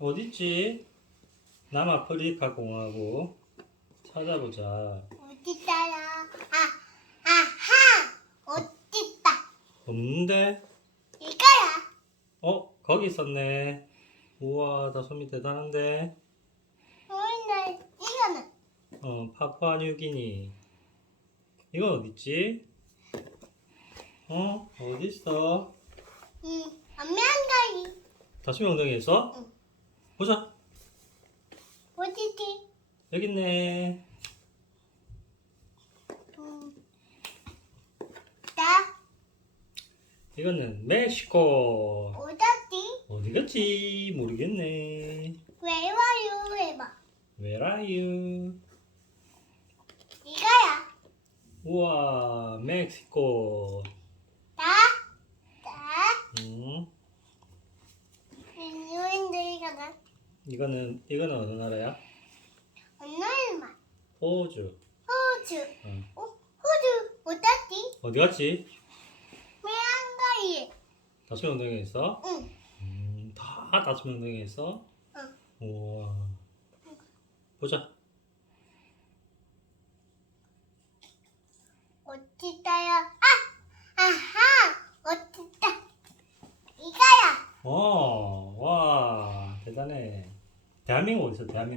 어딨지? 남아프리카 공화국 찾아보자. 따라? 아, 아하! 어딨다? 없는데? 이거야. 어? 거기 있었네. 우와, 다솜이 대단한데. 오늘 이거는 어, 파푸아뉴기니. 이건 어딨지? 어? 어딨어? 이 안면가리 다솜이 엉덩이에 있어? 응. 보자. 어디지? 여기 있네. 음. 나 이거는 멕시코. 어디지? 어디 갔지? 모르겠네. 왜 와요? 해봐. Where are you? 이거야. 우와, 멕시코. 나, 나, 음, 인류인들 이거는 이거는 이거는 어느 나라야? 얼마나? 호주. 호주. 응. 어, 호주 어디지? 어디 갔지? 외양가리. 다섯 엉덩이에 있어? 응. 음, 다 다섯 엉덩이에 있어? 응. 우와. 보자. 어디다요? 아, 아하, 어디다? 이거야. 어, 와, 대단해. 대한민국 어디 있어? 대한민국.